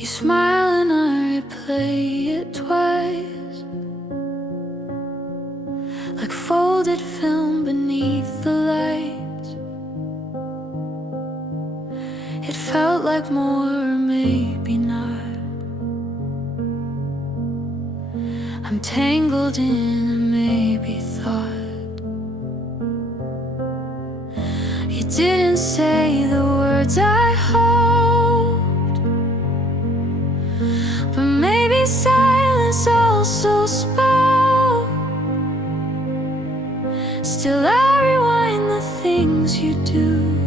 You smile and I replay it twice, like folded film beneath the lights. It felt like more, or maybe not. I'm tangled in a maybe thought. You didn't say the words I hoped, but maybe silence also spoke. Still I rewind the things you do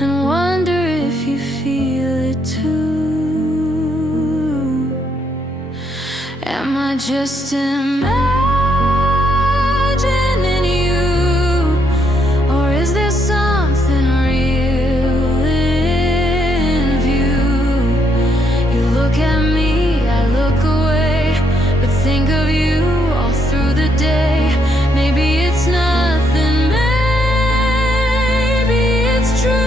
and wonder if you feel it too. Am I just imagining you, or is there something real in view? You look at me, I look away, but think of you all through the day. Maybe it's nothing, maybe it's true.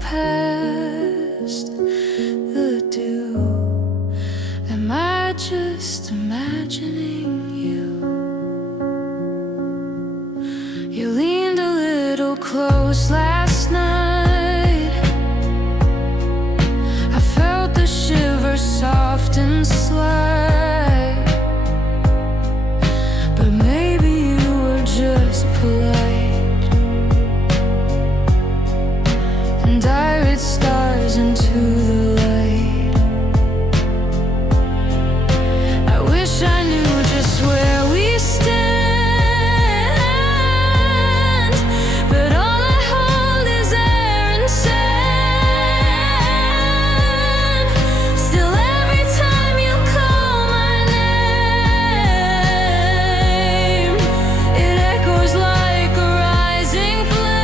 Past the dew. Am I just imagining you? You leaned a little close last night. I felt the shiver soft and slight, but maybe you were just polite. And I read stars into the light. I wish I knew just where we stand, but all I hold is air and sand. Still every time you call my name, it echoes like a rising flame.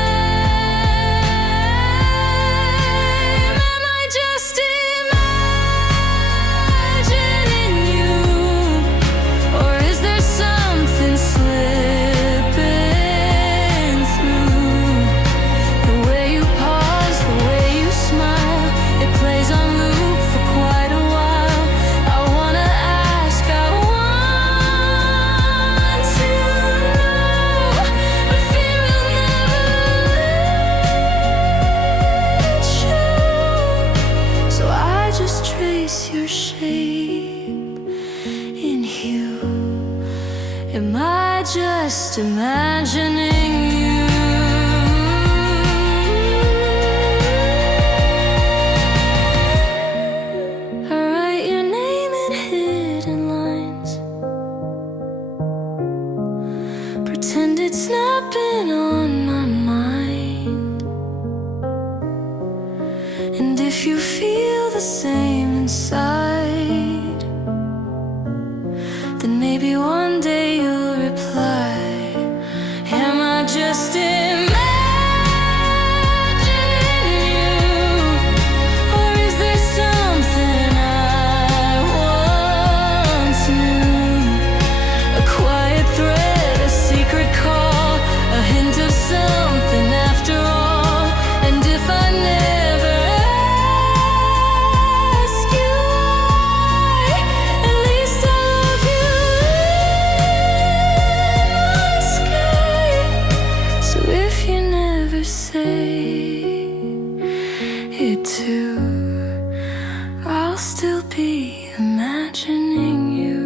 Your shape in hue. Am I just imagining you? I write your name in hidden lines, pretend it's not been on my mind. And if you feel the same inside, then maybe one day you'll reply. Am I just imagining you, or is there something I once knew? A quiet thread, a secret call, a hint of something after all. And if I never ask you why, at least I love you in my sky. So if you never say it too, I'll still be imagining you.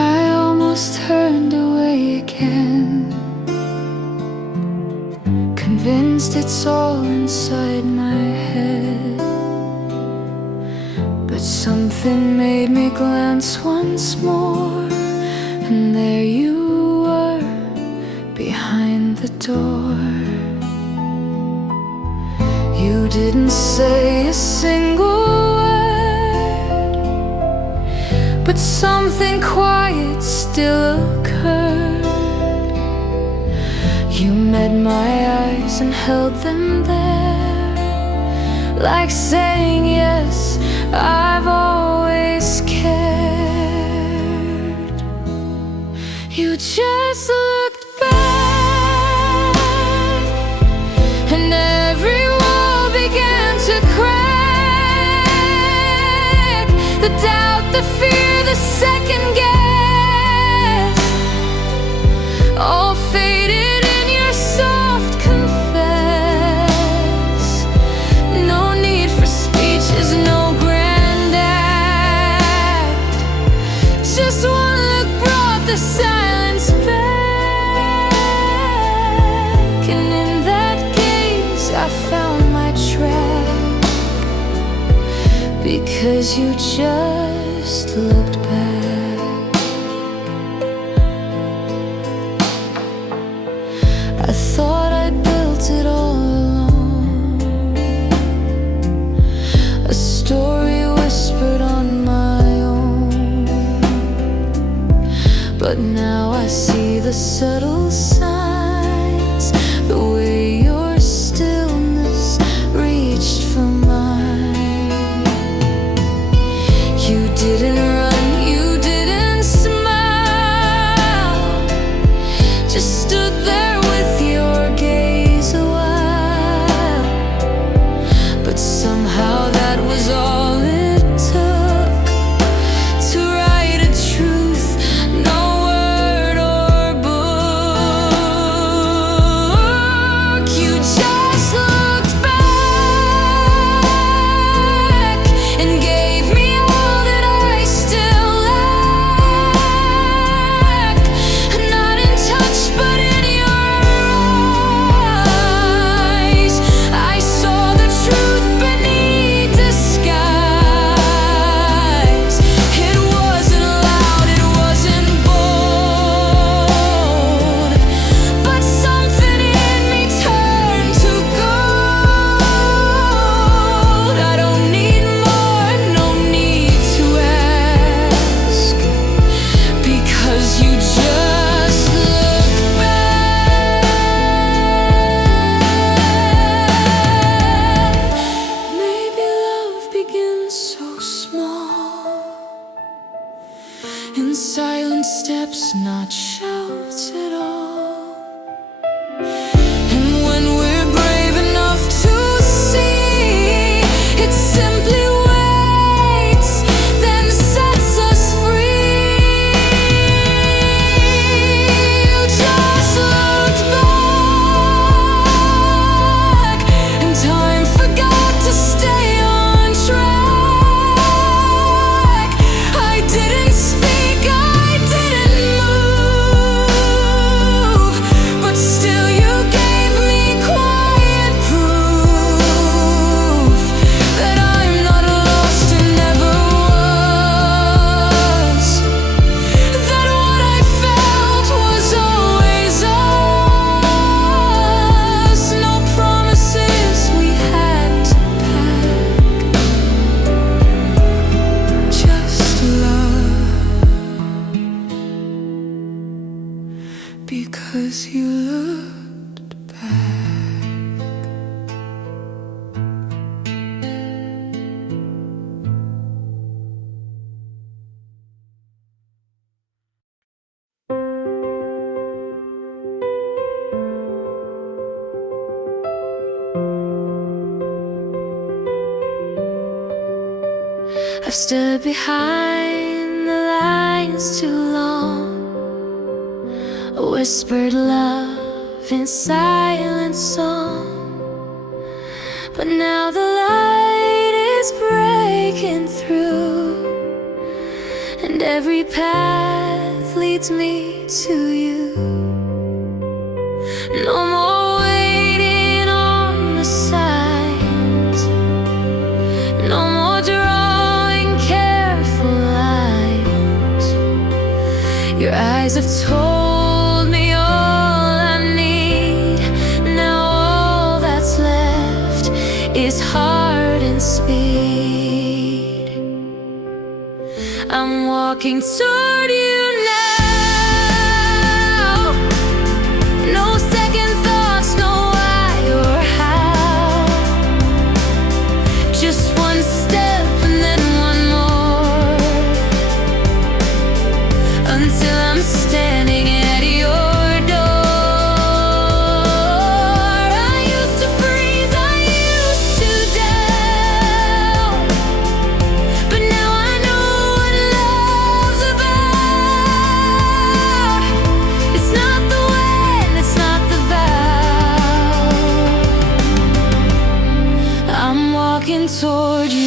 I almost turned away again, convinced it's all inside my head. Something made me glance once more, and there you were behind the door. You didn't say a single word, but something quiet still occurred. You met my eyes and held them there, like saying yes, I've always cared. You just looked back, and every wall began to crack. The doubt, the fear, the second guess, all faded in your soft confess. No need for speeches, no grand act. Just one look brought the silence back, and in that gaze I found my trap, because you just looked back. I thought I built it all alone, a story whispered on my own. But now I see the subtle signs, the way your stillness reached for mine. You didn't run, you didn't smile, just stood there with your gaze a while. But somehow that was all it took to write a truth no word or book. You just looked back and gave me all that I still lack. Not in touch but in your eyes, I saw the truth beneath disguise. It wasn't loud, it wasn't bold, but something in me turned to gold. I don't need more, no need to ask, because you just looked back. Maybe love begins so small, in silent steps, not shouts at all. And when we're brave enough to see, it simply waits, then sets us free. You just looked back, and time forgot to stay on track. I didn't speak, I didn't move, but still you gave me quiet proof that I'm not lost and never was, that what I felt was always us. No promises we had to pack, just love, because you looked back. I've stood behind the lines too long, whispered love in silent song. But now the light is breaking through, and every path leads me to you. No more waiting on the signs, no more drawing carefully Your eyes have told me all I need. Now all that's left is heart and speed. I'm walking toward you now. No second thoughts, no why or how. Just one step and then one more, until I'm standing at your door. I used to freeze, I used to doubt, but now I know what love's about. It's not the when, it's not the vow. I'm walking toward you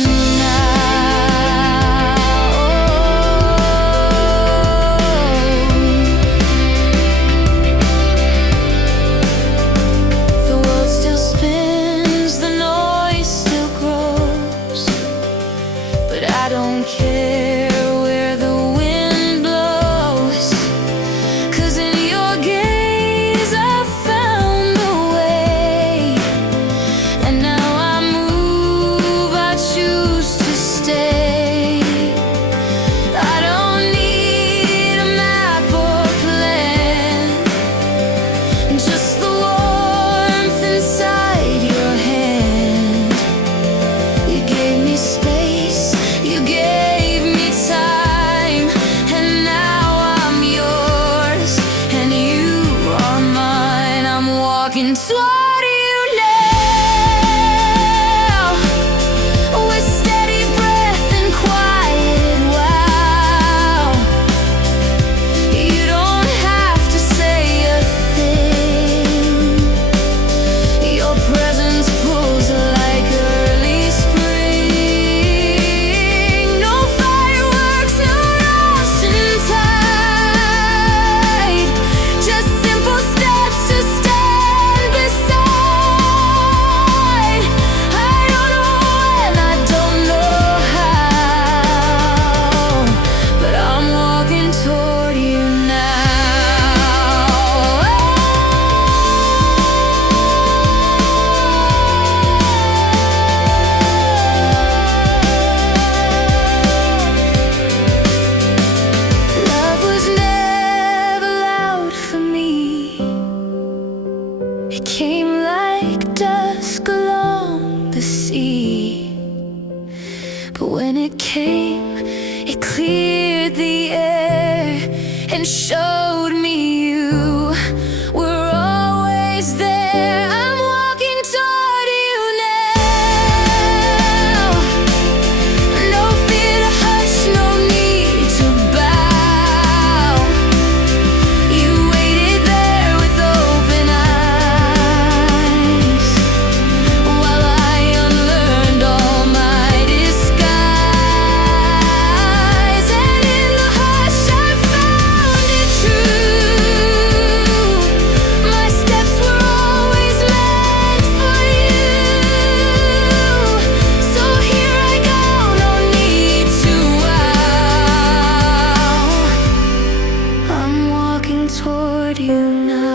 toward you now, with steady breath and quiet wow. You don't have to say a thing. Your presence pulls like early spring. No fireworks, no rushing tide, just simple steps to stand. And showed me you were always there. I'm walking toward you now. No fear to hush, no need to bow. You waited there with open eyes, while I unlearned all my disguise. And in the hush I found it true. My steps were always meant for you. So here I go, no need to wow. I'm walking toward you now.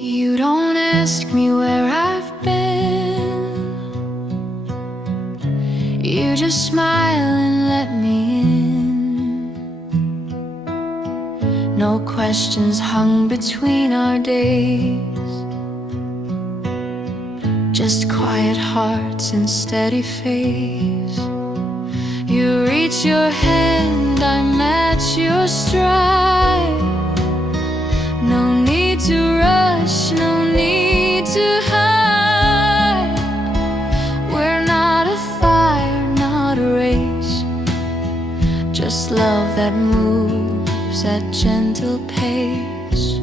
You don't ask me where I've been. You just smile and let me in. No questions hung between our days, just quiet hearts and steady face. You reach your hand, I match your stride. No need to rush, no need to hide. We're not a fire, not a race, just love that moves at gentle pace.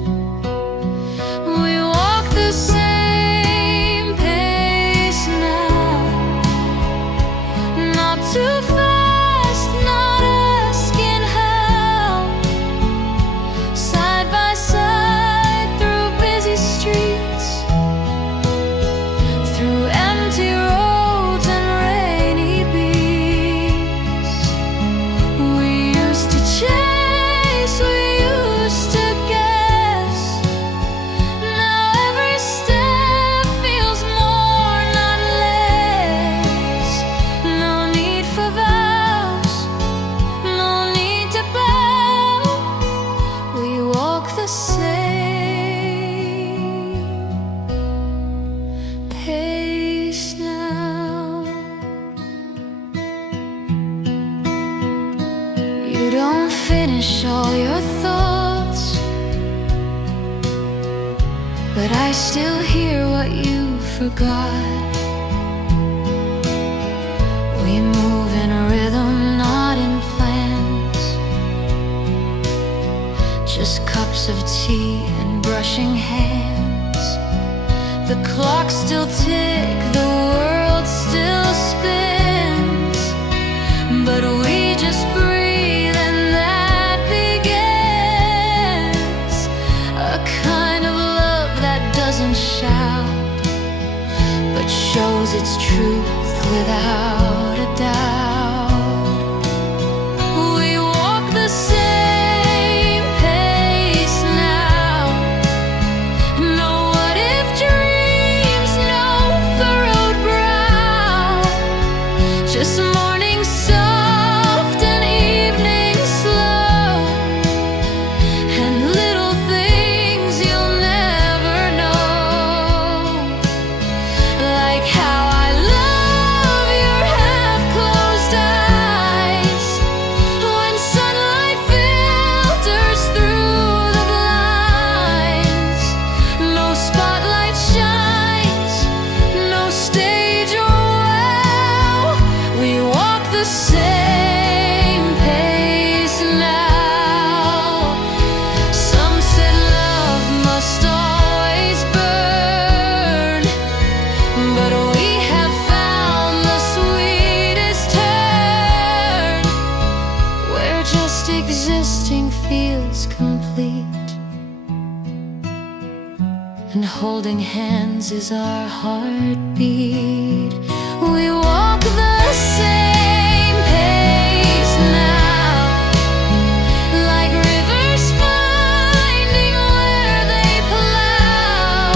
but I still hear what you forgot. We move in a rhythm, not in plans. Just cups of tea and brushing hands. The clocks still tick, the world still spins, but we just breathe and that begins a kind of love that doesn't shout, but shows its truth without a doubt. We walk the same pace now. No what if dreams, no furrowed brow. Just morning soft and evening slow, and little things you'll never know, like how I love your half-closed eyes when sunlight filters through the blinds. No spotlight shines, no stage or wow. We walk the same pace now. Some said love must always burn, but we have found the sweetest turn, where just existing feels complete, and holding hands is our heartbeat. We walk the same pace now, like rivers finding where they plow.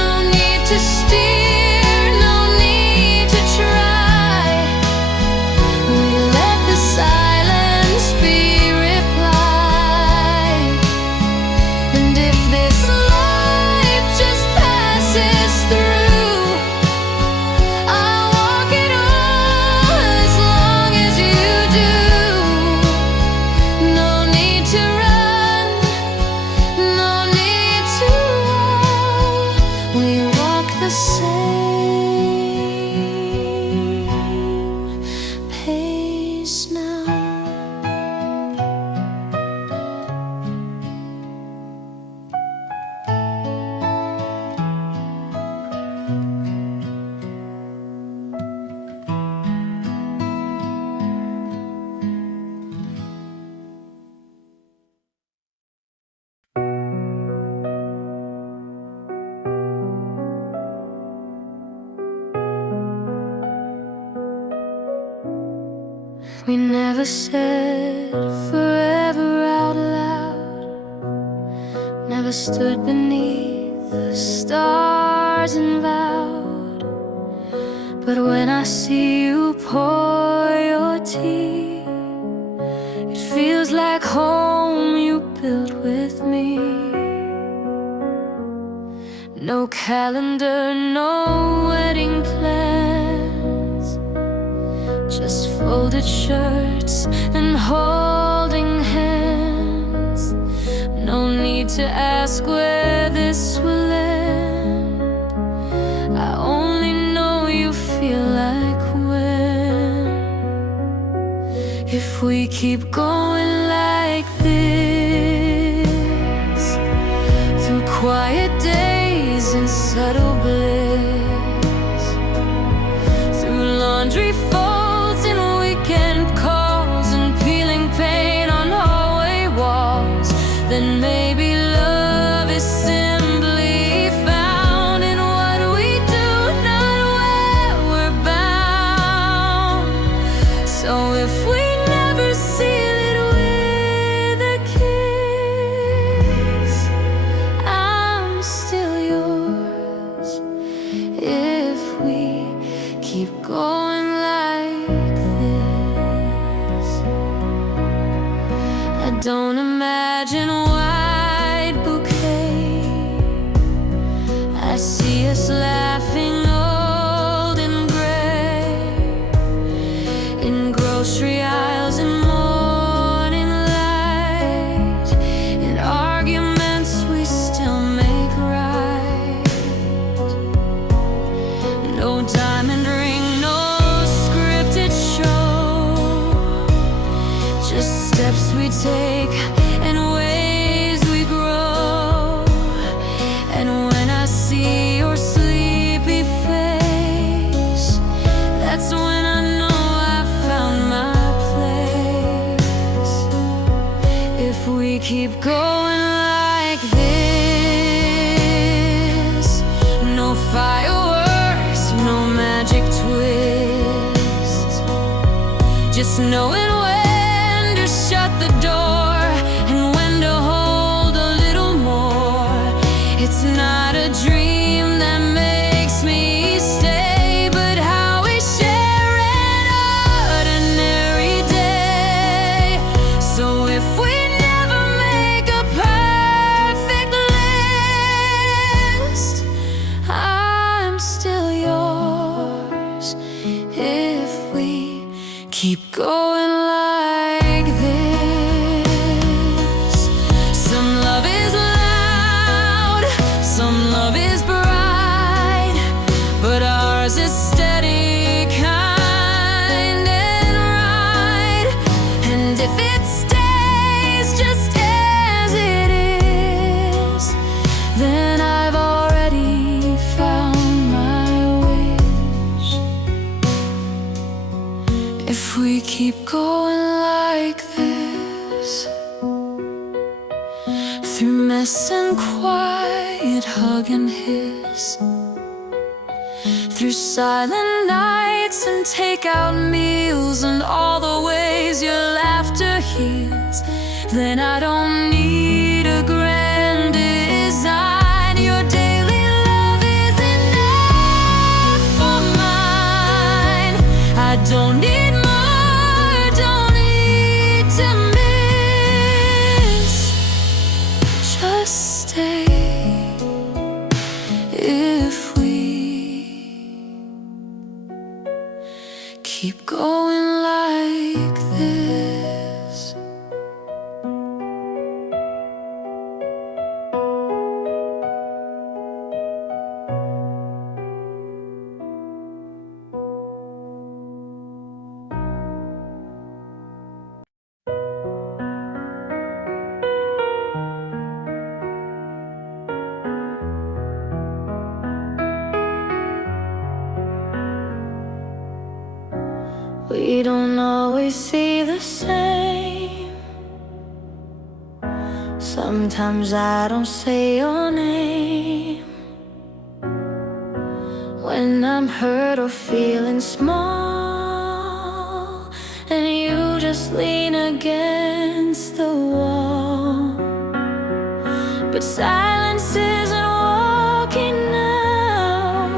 No need to steer, no need to try. We let the silence be reply. And if this life just passes through, I'll walk it all as long as you do. No need to run, no need to run. We walk the same pace now. We never said forever out loud, never stood beneath the stars and vowed. But when I see you pour your tea, it feels like home you built with me. No calendar, no wedding plans, just folded shirts and holding hands. No need to ask where this will end. I only know you feel like when. If we keep going like this, through quiet days and subtle bliss, through laundry folds and weekend calls and peeling paint on hallway walls, then maybe love is simply found in what we do, not where we're bound. So if we never seal it with a kiss, I'm still yours, mistake and ways we grow. And when I see your sleepy face, that's when I know I found my place. If we keep going like this, no fireworks, no magic twist, just knowing when to shut the door and when to hold a little more. It's not a dream that makes me stay, but how we share an ordinary day. So if we never make a perfect list, I'm still yours. If we keep going like this, some love is loud, some love is bright, but ours is steady, kind and right. And if it stays just as it is, then I've already found my wish. If we keep going like this, through mess and quiet hug and hiss, through silent nights and takeout meals and all the ways your laughter heals, then I don't need a grand design. Your daily love is enough for mine. I don't need more, don't need to miss. Just stay if we keep going like this. We don't always see the same. Sometimes I don't say your name. When I'm hurt or feeling small, and you just lean against the wall. But silence isn't walking now,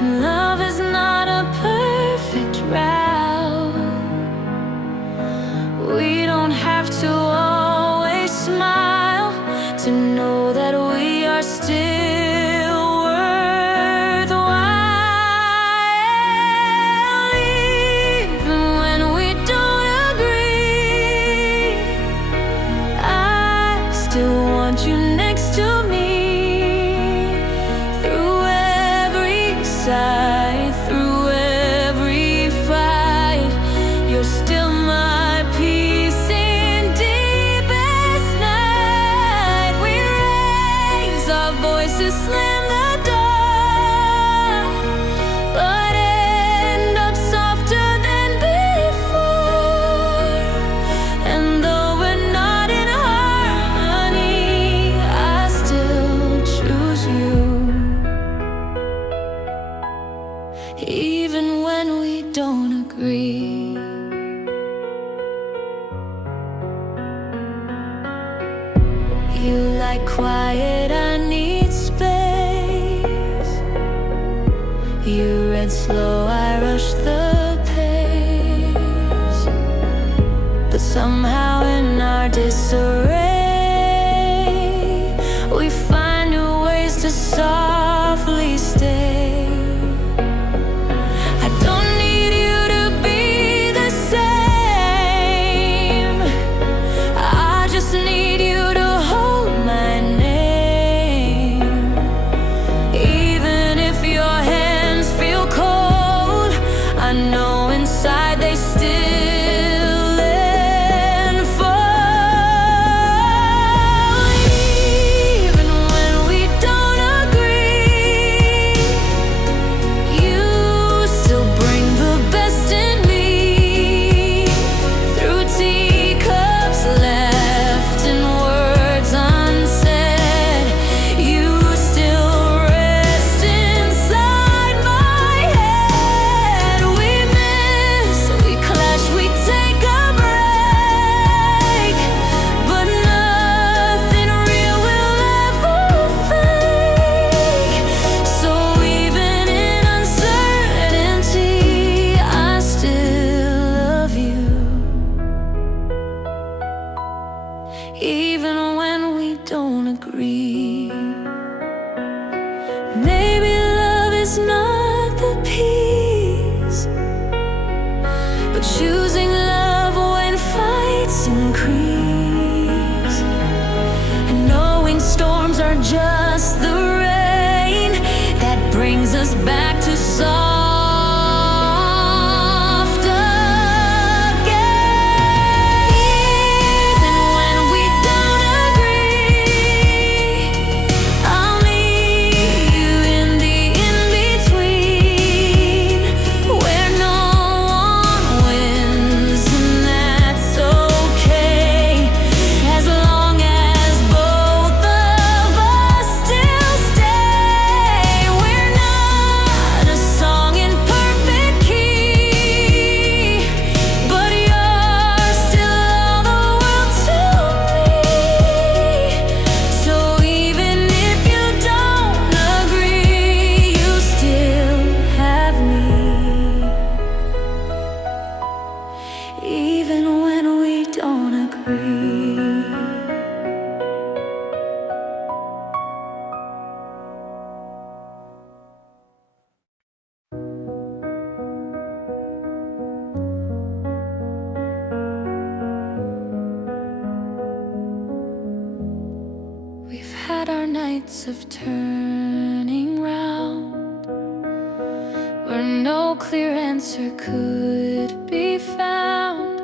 and love is not a perfect route. We don't have to always smile to know that we are still worthwhile. Even when we don't agree, I still want you next to me. Through every sigh, through every fight, you're still my peace in deepest night. We raise our voices, slam the door, but end up softer than before. And though we're not in harmony, I still choose you. Even when we don't agree. You like quiet, I need space. You read slow, I rush the pace. But somehow in our disarray, we find new ways to softly stay. I don't need you to be the same. I just need you to hold my name. Even if your hands feel cold, agree. Maybe love is not the peace, but choosing love when fights increase, and knowing storms are just the rain that brings us back to soft. Of turning round, where no clear answer could be found,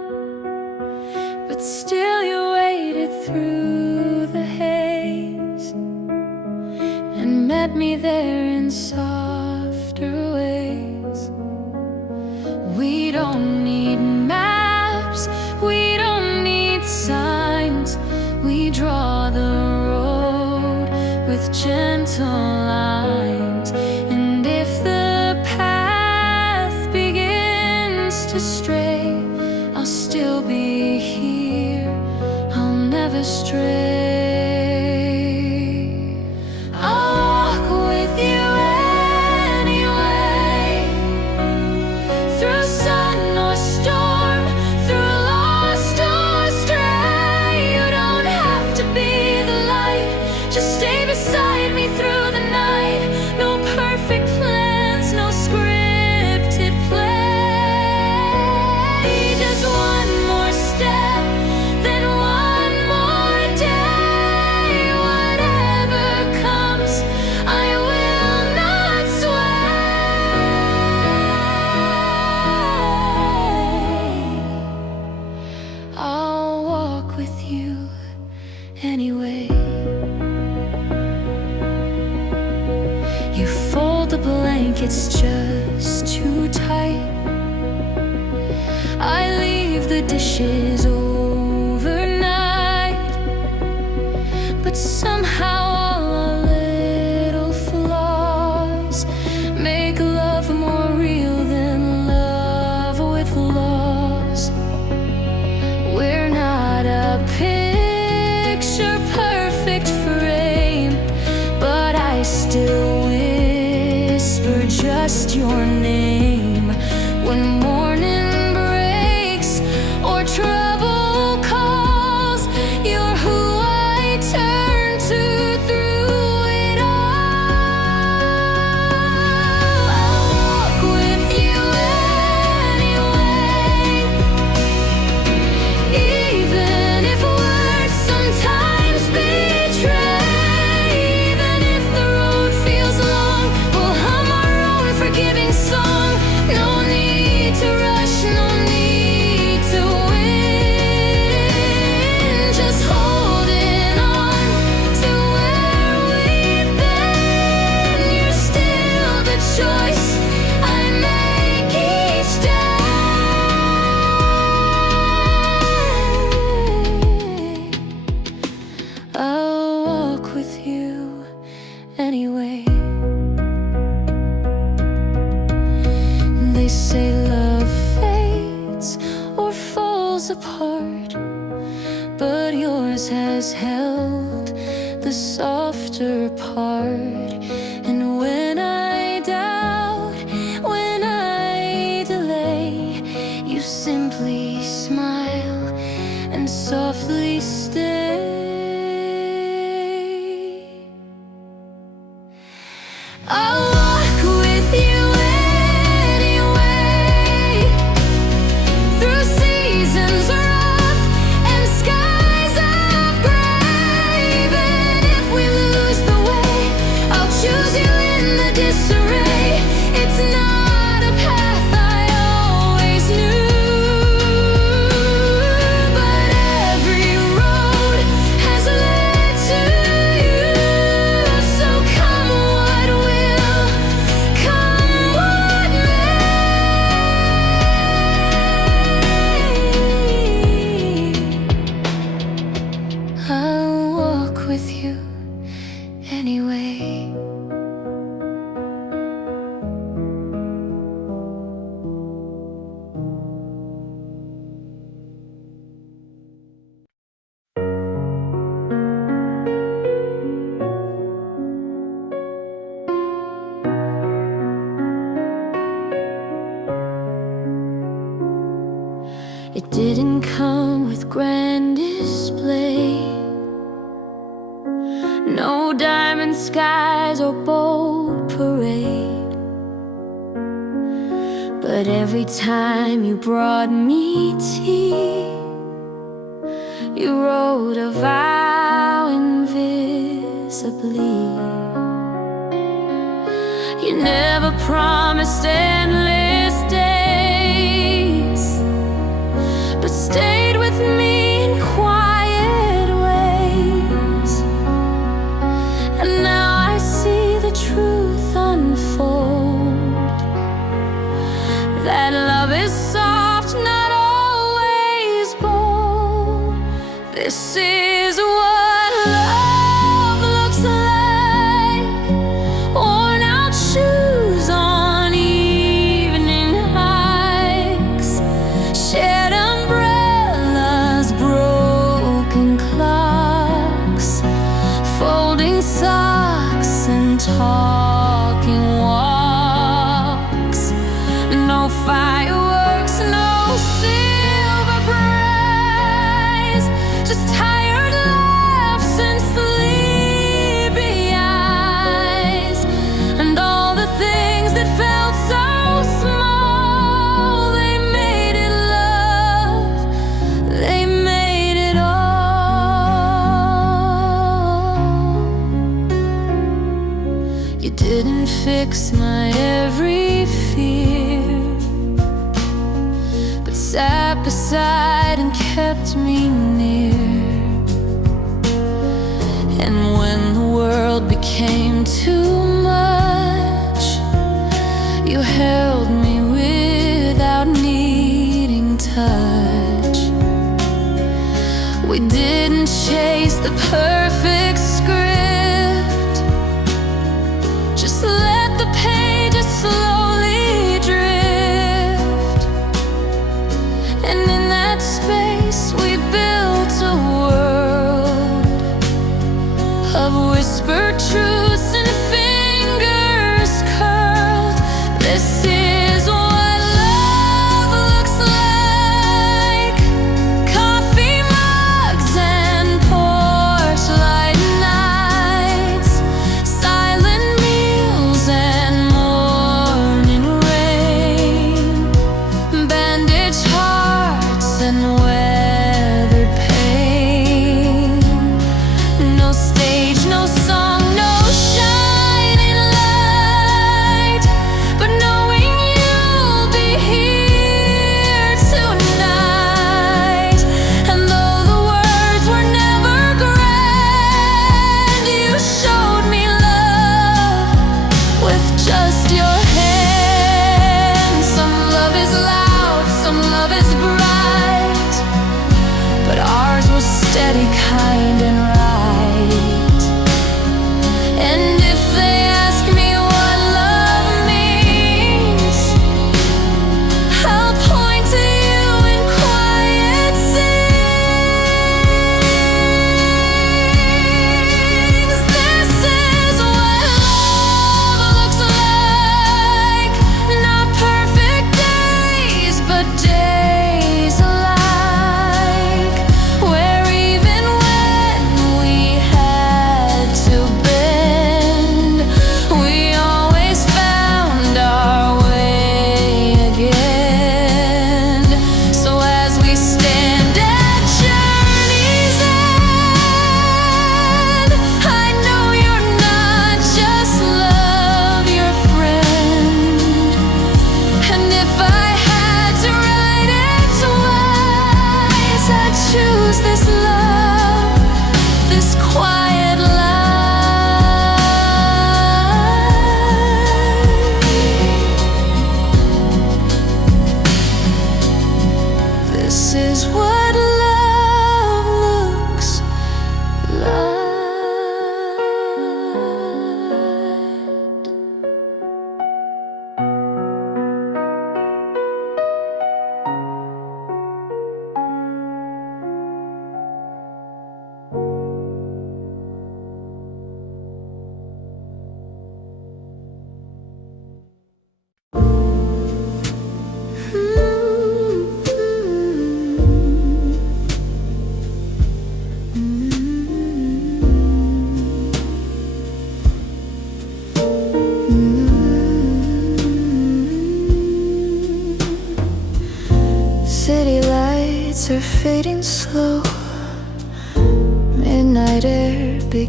but still you waited through the haze and met me there in softer ways. We don't need maps, we don't need signs, we draw the with gentle lines, and if the path begins to stray, I'll still be here, I'll never stray. I'll walk with you anyway, through sun or storm, through lost or stray. You don't have to be the light, just stay beside me through the night. No perfect plans, no scripted play. Just one more step, then one more day. Whatever comes, I will not sway. I'll walk with you anyway. You fold the blankets just too tight, I leave the dishes overnight, but somehow all our little flaws make love more real than love with loss. We're not a picture perfect frame, but I still whisper just your name when morning breaks or trouble calls. You're who I turn to through it all. I'll walk with you anyway, even if words sometimes betray. Even if the road feels long, we'll hum our own forgiving song. No need to rush, no need to win. Just holding on to where we've been. You're still the choice I make each day. I'll walk with you anyway. They say love fades or falls apart, but yours has held the softer part. And when I doubt, when I delay, you simply smile and softly stay. anyway. It didn't come with grand display, no diamond skies or bold parade. But every time you brought me tea, you wrote a vow invisibly. You never promised endless days, but stayed with me in quiet ways. And now I see the truth unfold, that love is soft, not always bold. This is what love looks like, worn out shoes on evening hikes, shared umbrellas, broken clocks, folding socks and talking walks. No fireworks, no silver prize, just tired laughs and sleepy eyes. And all the things that felt so small, they made it love, they made it all. You didn't fix my every fear, but sat beside and kept me near. And when the world became too much, you held me without needing touch. We didn't chase the perfect script, just let the pages slowly drift. And in that space we built a world of whispered truths and fingers curled. This is what love looks like, coffee mugs and porch light nights, silent meals and morning rain, bandaged hearts and weathered pain. No stage, no song, no shining light, but knowing you'll be here tonight. And though the words were never grand, you showed me love with just your hand. Some love is loud, some love is bright, but ours was steady, kind and right.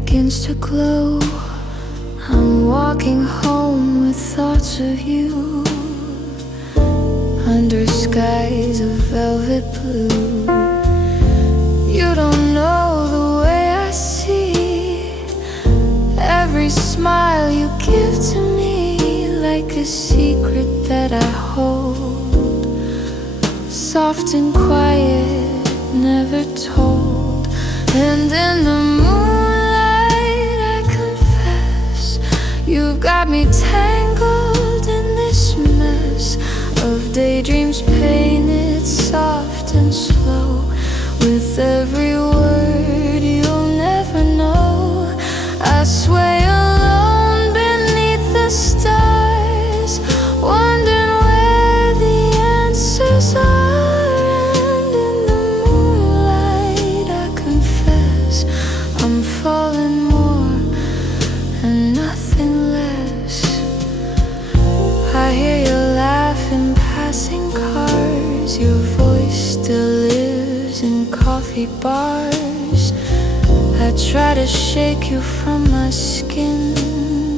begins to glow. I'm walking home with thoughts of you under skies of velvet blue. You don't know the way I see every smile you give to me, like a secret that I hold, soft and quiet, never told. And in the moonlight I confess, you've got me tangled in this mess of daydreams painted soft and slow. With every word you'll never know, I sway alone beneath the stars, wondering where the answers are. And in the moonlight I confess, I'm falling more and nothing less. I hear you laugh in passing cars, your voice still lives in coffee bars. I try to shake you from my skin,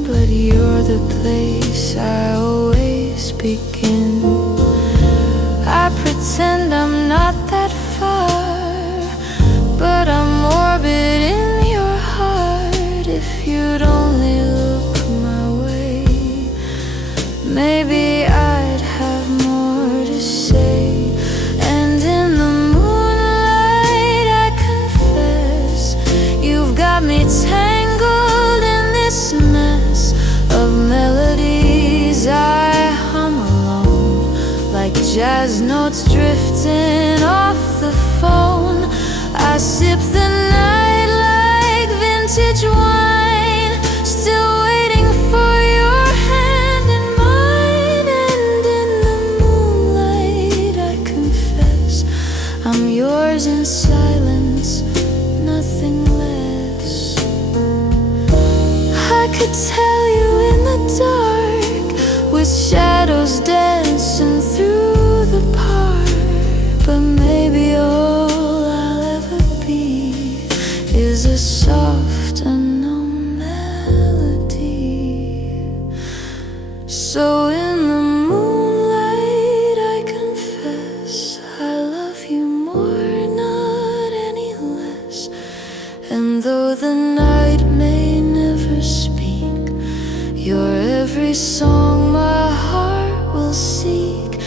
but you're the place I always begin. I pretend I'm not that far, but I'm orbit in your heart. If you'd only look my way, maybe I'd have more to say. And in the moonlight I confess, you've got me tangled in this mess of melodies I hum alone, like jazz notes drifting off the phone. I sip the night like vintage wine, still waiting for your hand in mine. And in the moonlight I confess, I'm yours in silence, nothing less. I could tell you in the dark, with shadows dancing through the park, but maybe all I'll ever be is a soft unknown melody. So in the moonlight I confess, I love you more, not any less. And though the night may never speak, you're every song my heart will seek.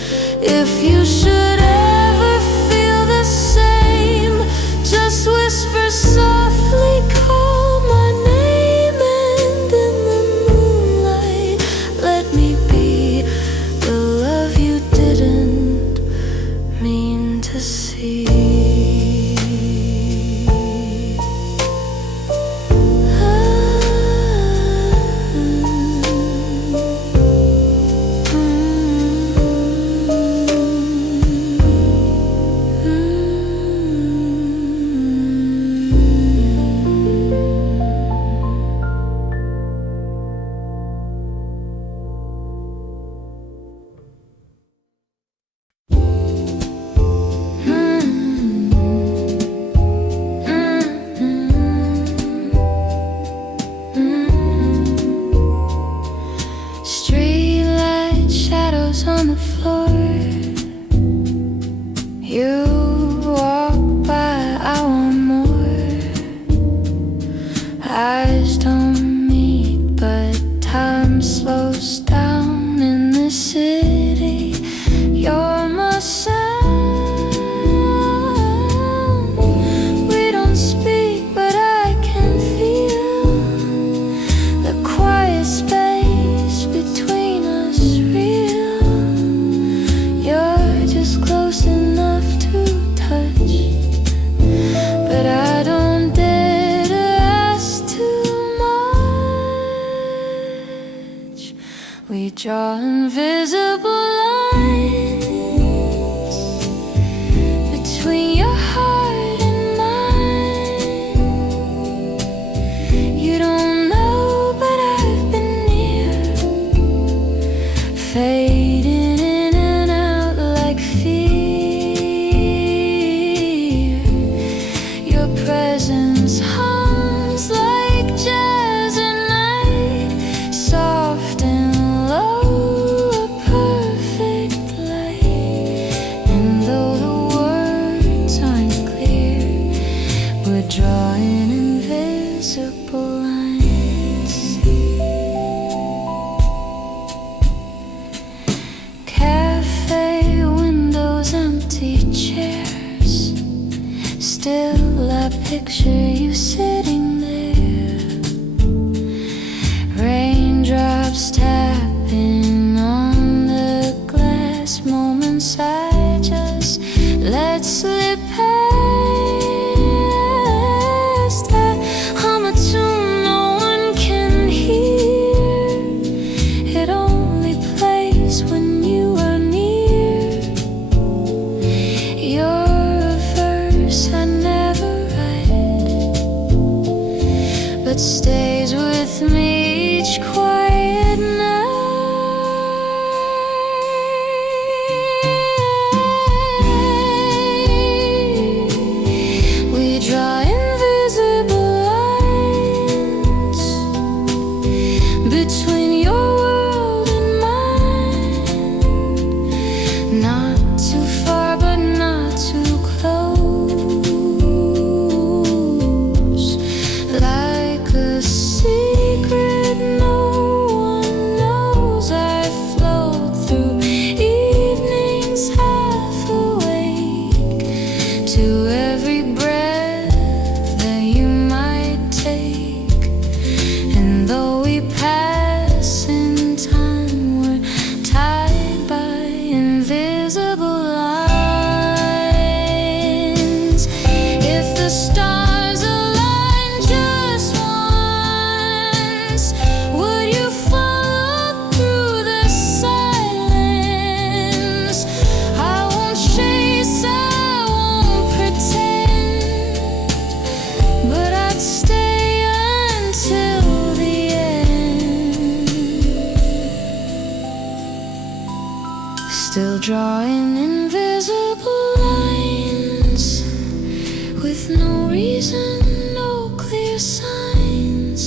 If you should ever feel the same, just whisper softly, call my name. And in the moonlight let me be the love you didn't mean to see. Streetlight shadows on the floor, you walk by, I want more. Eyes don't meet, but time slows down in the city. You're my sound. We don't speak, but I can feel the quiet space between us real. You're just close enough to touch, but I don't dare to ask too much. We draw invisible lines between your heart and mine. You don't know, but I've been near, fading in and out like fear. Your presence hums like with me each quiet night. We draw invisible lines between your world and mine. Not too far, but not too close. Like a secret no one knows, I float through evenings half awake to every breath that you might take. And though we pass in time, we're tied by invisible lines. If the stars align just once, would you follow through the silence? I won't chase, I won't pretend, but I'd stay until the end. Still drawing invisible lines with no reason, no clear signs.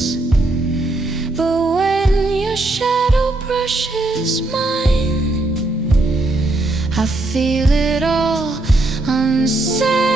But when your shadow brushes mine, I feel it all unsaid.